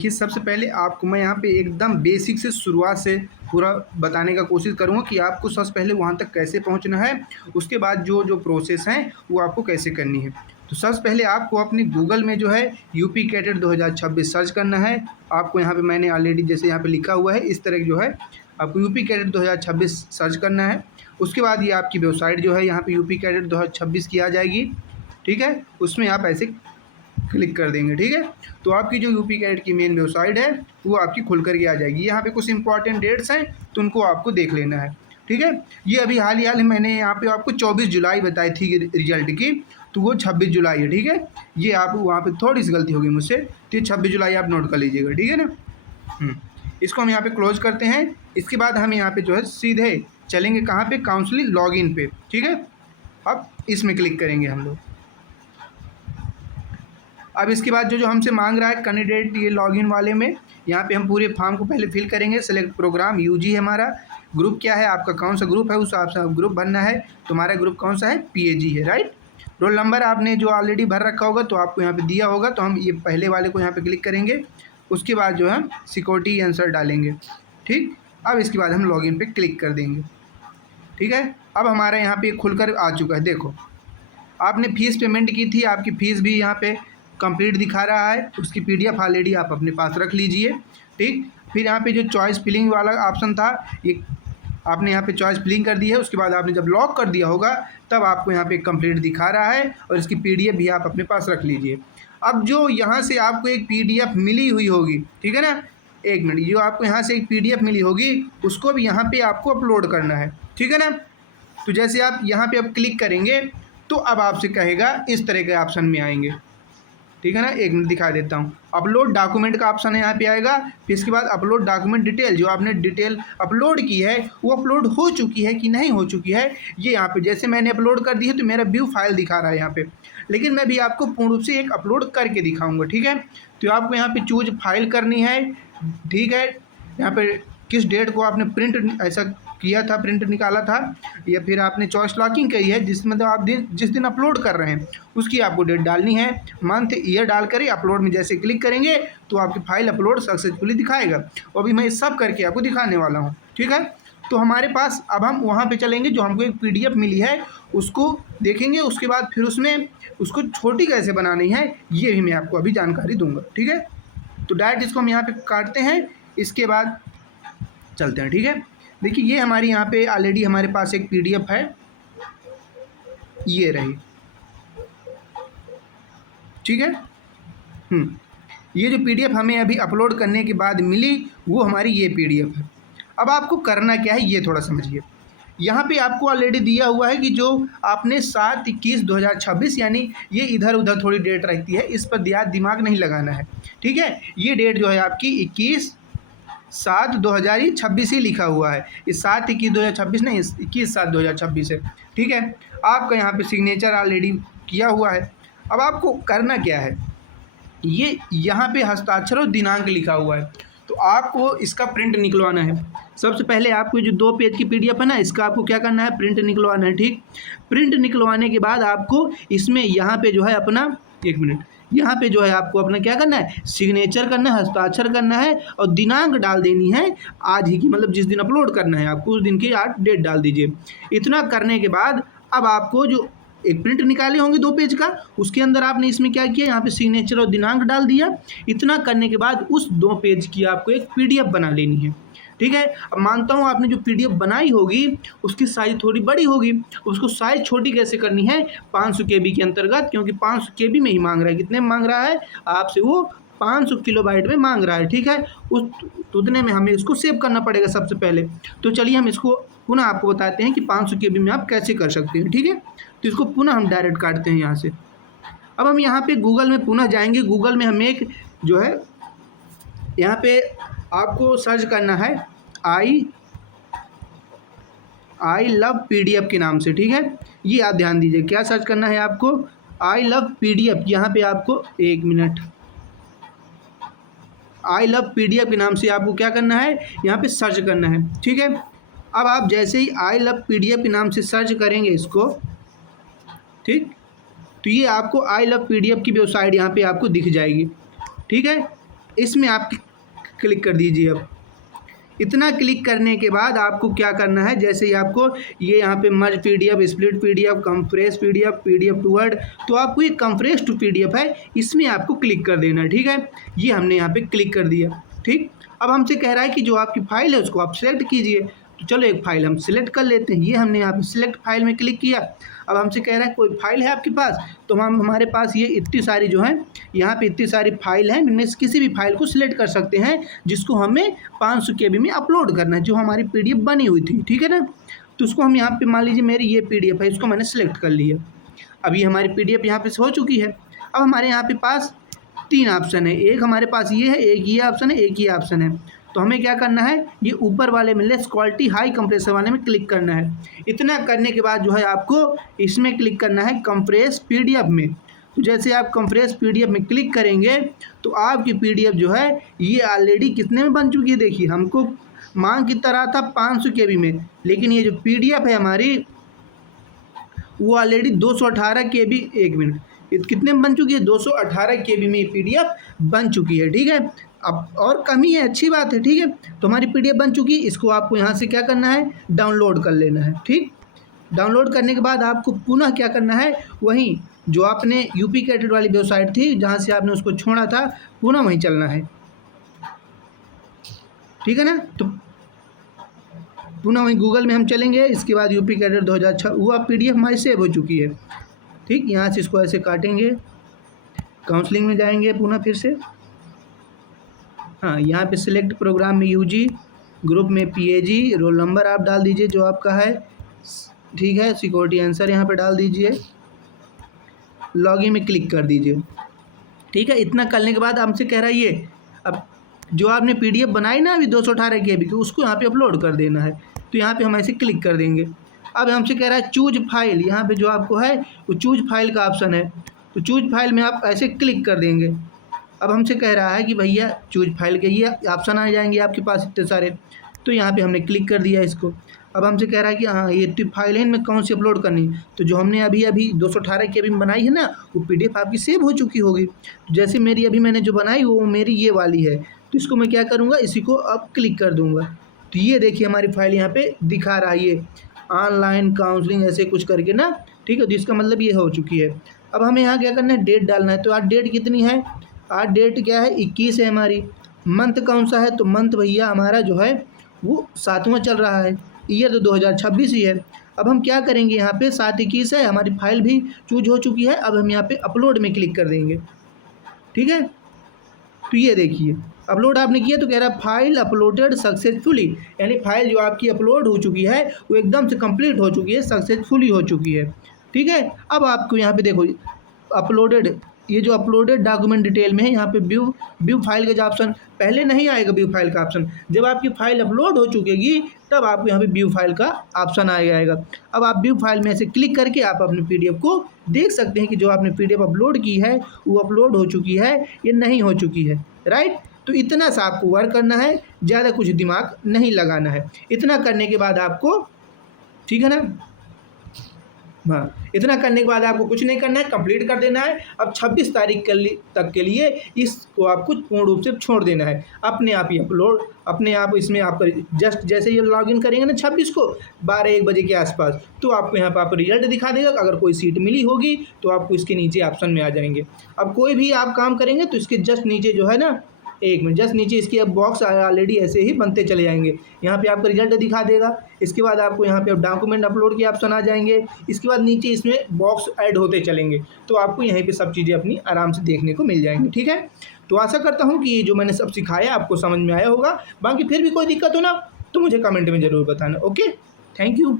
देखिए, सबसे पहले आपको मैं यहाँ पे एकदम बेसिक से शुरुआत से पूरा बताने का कोशिश करूँगा कि आपको सबसे पहले वहाँ तक कैसे पहुँचना है, उसके बाद जो जो प्रोसेस हैं वो आपको कैसे करनी है। तो सबसे पहले आपको अपनी गूगल में जो है यूपी कैडेट 2026 सर्च करना है। आपको यहाँ पे मैंने ऑलरेडी जैसे यहाँ पे लिखा हुआ है इस तरह जो है आपको यूपी कैडेट 2026 सर्च करना है। उसके बाद ये आपकी वेबसाइट जो है यहाँ पे यूपी कैडेट 2026 की आ जाएगी, ठीक है। उसमें आप ऐसे क्लिक कर देंगे, ठीक है। तो आपकी जो यूपी कैडेट की मेन वेबसाइट है वो आपकी खुल कर के आ जाएगी। यहाँ पे कुछ इंपॉर्टेंट डेट्स हैं तो उनको आपको देख लेना है, ठीक है। ये अभी हाल ही मैंने यहाँ पे आपको 24 जुलाई बताई थी रिजल्ट की, तो वो 26 जुलाई है, ठीक है। ये आप वहाँ पे थोड़ी सी गलती होगी मुझसे, तो ये 26 जुलाई आप नोट कर लीजिएगा, ठीक है ना। इसको हम यहाँ पे क्लोज करते हैं। इसके बाद हम यहाँ पे जो है सीधे चलेंगे कहाँ पे, काउंसलिंग लॉगिन पे, ठीक है। अब इसमें क्लिक करेंगे हम लोग। अब इसके बाद जो हमसे मांग रहा है कैंडिडेट ये लॉगिन वाले में, यहाँ पे हम पूरे फॉर्म को पहले फिल करेंगे। सेलेक्ट प्रोग्राम यूजी है हमारा, ग्रुप क्या है आपका, कौन सा ग्रुप है उस हिसाब से ग्रुप भरना है। तुम्हारा ग्रुप कौन सा है, पीएजी है, राइट। रोल नंबर आपने जो ऑलरेडी भर रखा होगा तो आपको यहाँ पे दिया होगा, तो हम ये पहले वाले को यहाँ पे क्लिक करेंगे। उसके बाद जो है सिक्योरिटी आंसर डालेंगे, ठीक। अब इसके बाद हम लॉगिन पे क्लिक कर देंगे, ठीक है। अब हमारा यहाँ पे खुलकर आ चुका है। देखो, आपने फ़ीस पेमेंट की थी, आपकी फ़ीस भी यहाँ पे कंप्लीट दिखा रहा है। उसकी पीडीएफ ऑलरेडी आप अपने पास रख लीजिए, ठीक। फिर यहाँ पे जो चॉइस फिलिंग वाला ऑप्शन था, ये आपने यहाँ पे चॉइस फिलिंग कर दी है। उसके बाद आपने जब लॉक कर दिया होगा तब आपको यहाँ पे कंप्लीट दिखा रहा है, और इसकी पीडीएफ भी आप अपने पास रख लीजिए। अब जो यहाँ से आपको एक पीडीएफ मिली हुई होगी, ठीक है ना, एक मिनट, जो आपको यहाँ से एक पीडीएफ मिली होगी उसको भी यहाँ पे आपको अपलोड करना है, ठीक है ना। तो जैसे आप यहाँ पे अब क्लिक करेंगे तो अब आपसे कहेगा इस तरह के ऑप्शन में आएंगे, ठीक है ना। एक मिनट दिखा देता हूँ। अपलोड डॉक्यूमेंट का ऑप्शन है यहाँ पे आएगा। फिर इसके बाद अपलोड डॉक्यूमेंट डिटेल, जो आपने डिटेल अपलोड की है वो अपलोड हो चुकी है कि नहीं हो चुकी है, ये यहाँ पे जैसे मैंने अपलोड कर दी है तो मेरा व्यू फाइल दिखा रहा है यहाँ पे, लेकिन मैं भी आपको पूर्ण रूप से एक अपलोड करके दिखाऊँगा, ठीक है। तो आपको यहाँ पे चूज फाइल करनी है, ठीक है। यहाँ पे किस डेट को आपने प्रिंट ऐसा किया था, प्रिंट निकाला था, या फिर आपने चॉइस लॉकिंग करी है, जिस मतलब आप जिस दिन अपलोड कर रहे हैं उसकी आपको डेट डालनी है, मंथ ईयर डाल कर अपलोड में जैसे क्लिक करेंगे तो आपकी फाइल अपलोड सक्सेसफुली दिखाएगा। और अभी मैं सब करके आपको दिखाने वाला हूँ, ठीक है। तो हमारे पास अब हम वहाँ पे चलेंगे, जो हमको एक पीडीएफ मिली है उसको देखेंगे। उसके बाद फिर उसमें उसको छोटी कैसे बनानी है ये भी मैं आपको अभी जानकारी दूँगा, ठीक है। तो डायरेक्ट इसको हम यहाँ पर काटते हैं, इसके बाद चलते हैं, ठीक है। देखिए, ये हमारी यहाँ पे ऑलरेडी हमारे पास एक पीडीएफ है, ये रही, ठीक है। ये जो पीडीएफ हमें अभी अपलोड करने के बाद मिली वो हमारी ये पीडीएफ है। अब आपको करना क्या है ये थोड़ा समझिए। यहाँ पे आपको ऑलरेडी दिया हुआ है कि जो आपने 7/21/2026, यानी ये इधर उधर थोड़ी डेट रहती है, इस पर दिमाग नहीं लगाना है, ठीक है। ये डेट जो है आपकी 21/7/2026 ही लिखा हुआ है, इस 7/21/2026 नहीं, 21/7/2026 है, ठीक है। आपका यहाँ पे सिग्नेचर ऑलरेडी किया हुआ है। अब आपको करना क्या है, ये यहाँ पे हस्ताक्षर और दिनांक लिखा हुआ है, तो आपको इसका प्रिंट निकलवाना है। सबसे पहले आपको जो 2 पेज की पीडीएफ है ना, इसका आपको क्या करना है, प्रिंट निकलवाना है, ठीक। प्रिंट निकलवाने के बाद आपको इसमें यहाँ पे जो है अपना, एक मिनट, यहाँ पे जो है आपको अपना क्या करना है, सिग्नेचर करना है, हस्ताक्षर करना है, और दिनांक डाल देनी है आज ही की, मतलब जिस दिन अपलोड करना है आपको उस दिन की आज डेट डाल दीजिए। इतना करने के बाद अब आपको जो एक प्रिंट निकाले होंगे 2 पेज का, उसके अंदर आपने इसमें क्या किया, यहाँ पे सिग्नेचर और दिनांक डाल दिया। इतना करने के बाद उस 2 पेज की आपको एक पीडीएफ बना लेनी है, ठीक है। अब मानता हूँ आपने जो पीडीएफ बनाई होगी उसकी साइज़ थोड़ी बड़ी होगी, उसको साइज़ छोटी कैसे करनी है, 500 KB के अंतर्गत, क्योंकि 500 KB में ही मांग रहा है। कितने में मांग रहा है आपसे, वो 500 किलोबाइट में मांग रहा है, ठीक है। उतने में हमें इसको सेव करना पड़ेगा सबसे पहले। तो चलिए हम इसको पुनः आपको बताते हैं कि 500 KB में आप कैसे कर सकते हैं, ठीक है। तो इसको पुनः हम डायरेक्ट काटते हैं यहाँ से। अब हम यहाँ पे गूगल में पुनः जाएंगे। गूगल में हमें एक जो है यहाँ पे आपको सर्च करना है आई लव पीडीएफ के नाम से, ठीक है। ये आप ध्यान दीजिए, क्या सर्च करना है आपको, आई लव पीडीएफ। यहाँ पे आपको, एक मिनट, आई लव पीडीएफ के नाम से आपको क्या करना है, यहाँ पे सर्च करना है, ठीक है। अब आप जैसे ही आई लव पीडीएफ के नाम से सर्च करेंगे इसको, ठीक, तो ये आपको आई लव पीडीएफ की वेबसाइट यहाँ पे आपको दिख जाएगी, ठीक है। इसमें आप क्लिक कर दीजिए। अब इतना क्लिक करने के बाद आपको क्या करना है, जैसे ही आपको ये यहाँ पे merge PDF, split PDF, compress PDF, PDF to word, तो आपको ये कंप्रेस टू पीडीएफ है, इसमें आपको क्लिक कर देना है। ठीक है, ये हमने यहाँ पे क्लिक कर दिया। ठीक, अब हमसे कह रहा है कि जो आपकी फाइल है उसको आप सिलेक्ट कीजिए। तो चलो एक फाइल हम सिलेक्ट कर लेते हैं। ये हमने यहाँ पे सिलेक्ट फाइल में क्लिक किया। अब हमसे कह रहा है कोई फाइल है आपके पास, तो हम हमारे पास ये इतनी सारी जो है यहाँ पे इतनी सारी फाइल हैं, इनमें से किसी भी फाइल को सिलेक्ट कर सकते हैं जिसको हमें 500 KB में अपलोड करना है, जो हमारी पीडीएफ बनी हुई थी। ठीक है ना, तो उसको हम यहाँ पे मान लीजिए मेरी ये पीडीएफ है, इसको मैंने सिलेक्ट कर लिया। अब ये हमारी पीडीएफ यहाँ पे हो चुकी है। अब हमारे यहाँ पे पास 3 ऑप्शन है, एक हमारे पास ये है, एक ये ऑप्शन है, एक ये ऑप्शन है। तो हमें क्या करना है, ये ऊपर वाले में लेस क्वालिटी हाई कंप्रेसर वाले में क्लिक करना है। इतना करने के बाद जो है आपको इसमें क्लिक करना है कंप्रेस पीडीएफ में। तो जैसे आप कंप्रेस पीडीएफ में क्लिक करेंगे तो आपकी पीडीएफ जो है ये ऑलरेडी कितने में बन चुकी है। देखिए हमको मांग की तरह था 500 KB में, लेकिन ये जो पीडीएफ है हमारी वो ऑलरेडी 218 KB, एक मिनट, कितने में बन चुकी है, 218 KB में पीडीएफ बन चुकी है। ठीक है, अब और कमी है, अच्छी बात है। ठीक है, तो हमारी पीडीएफ बन चुकी है। इसको आपको यहाँ से क्या करना है, डाउनलोड कर लेना है। ठीक, डाउनलोड करने के बाद आपको पुनः क्या करना है, वहीं जो आपने यूपी कैटेड वाली वेबसाइट थी जहाँ से आपने उसको छोड़ा था, पुनः वहीं चलना है। ठीक है ना, तो पुनः वहीं गूगल में हम चलेंगे। इसके बाद यूपी कैडेट 2006 वो आप पीडीएफ हमारी सेव हो चुकी है। ठीक, यहाँ से इसको ऐसे काटेंगे, काउंसलिंग में जाएंगे पुनः फिर से। हाँ, यहाँ पे सिलेक्ट प्रोग्राम में यूजी, ग्रुप में पीएजी, रोल नंबर आप डाल दीजिए जो आपका है। ठीक है, सिक्योरिटी आंसर यहाँ पे डाल दीजिए, लॉगिन में क्लिक कर दीजिए। ठीक है, इतना करने के बाद हमसे कह रहा है ये अब जो आपने पीडीएफ बनाई ना अभी 218 KB की, उसको यहाँ पे अपलोड कर देना है। तो यहाँ पे हम ऐसे क्लिक कर देंगे। अब हमसे कह रहा है चूज फाइल, यहाँ पे जो आपको है वो चूज फाइल का ऑप्शन है, तो चूज फाइल में आप ऐसे क्लिक कर देंगे। अब हमसे कह रहा है कि भैया चूज फाइल के ये ऑप्शन आ जाएंगे आपके पास इतने सारे, तो यहाँ पे हमने क्लिक कर दिया इसको। अब हमसे कह रहा है कि हाँ ये इतनी फाइल है, इनमें कौन सी अपलोड करनी है। तो जो हमने अभी 218 KB में बनाई है ना, वो पीडीएफ आपकी सेव हो चुकी होगी। जैसे मेरी अभी मैंने जो बनाई वो मेरी ये वाली है, तो इसको मैं क्या करूँगा, इसी को अब क्लिक कर दूँगा। तो ये देखिए हमारी फाइल यहाँ पे दिखा रहा है, ये ऑनलाइन काउंसलिंग ऐसे कुछ करके ना। ठीक है, तो इसका मतलब ये हो चुकी है। अब हमें यहाँ क्या करना है, डेट डालना है। तो आज डेट कितनी है, आज डेट क्या है, 21 है हमारी। मंथ कौन सा है, तो मंथ भैया हमारा जो है वो 7वां चल रहा है। ईयर तो 2026 ही है। अब हम क्या करेंगे, यहाँ पे 7/21 है, हमारी फाइल भी चूज हो चुकी है। अब हम यहाँ पे अपलोड में क्लिक कर देंगे। ठीक है, तो ये देखिए अपलोड आपने किया तो कह रहा है फाइल अपलोडेड सक्सेसफुली, यानी फाइल जो आपकी अपलोड हो चुकी है वो एकदम से कंप्लीट हो चुकी है, सक्सेसफुली हो चुकी है। ठीक है, अब आपको यहाँ पे देखो अपलोडेड, ये जो अपलोडेड डॉक्यूमेंट डिटेल में है, यहाँ पे व्यू फाइल का जो ऑप्शन पहले नहीं आएगा, व्यू फाइल का ऑप्शन जब आपकी फाइल अपलोड हो चुकेगी तब आपको यहाँ पे व्यू फाइल का ऑप्शन आ जाएगा। अब आप व्यू फाइल में से क्लिक करके आप अपनी पीडीएफ को देख सकते हैं कि जो आपने पीडीएफ अपलोड की है वो अपलोड हो चुकी है या नहीं हो चुकी है। राइट, तो इतना सा आपको वर्क करना है, ज़्यादा कुछ दिमाग नहीं लगाना है। इतना करने के बाद आपको, ठीक है ना, हाँ, इतना करने के बाद आपको कुछ नहीं करना है, कंप्लीट कर देना है। अब 26 तारीख तक के लिए इसको आपको पूर्ण रूप से छोड़ देना है। अपने आप ही अपलोड, अपने आप इसमें आप जस्ट जैसे ये लॉगिन करेंगे ना 26 को 12-1 बजे के आसपास, तो आपको यहाँ पर आप रिजल्ट दिखा देगा। अगर कोई सीट मिली होगी तो आपको इसके नीचे ऑप्शन में आ जाएंगे। अब कोई भी आप काम करेंगे तो इसके जस्ट नीचे जो है ना, एक मिनट, जस्ट नीचे इसके अब बॉक्स ऑलरेडी ऐसे ही बनते चले जाएंगे। यहाँ पे आपका रिजल्ट दिखा देगा। इसके बाद आपको यहाँ पे डॉक्यूमेंट अपलोड के ऑप्शन आ जाएंगे। इसके बाद नीचे इसमें बॉक्स ऐड होते चलेंगे, तो आपको यहीं पे सब चीज़ें अपनी आराम से देखने को मिल जाएंगी। ठीक है, तो आशा करता हूँ कि जो मैंने सब सिखाया आपको समझ में आया होगा। बाकी फिर भी कोई दिक्कत हो ना तो मुझे कमेंट में ज़रूर बताना। Okay, thank you.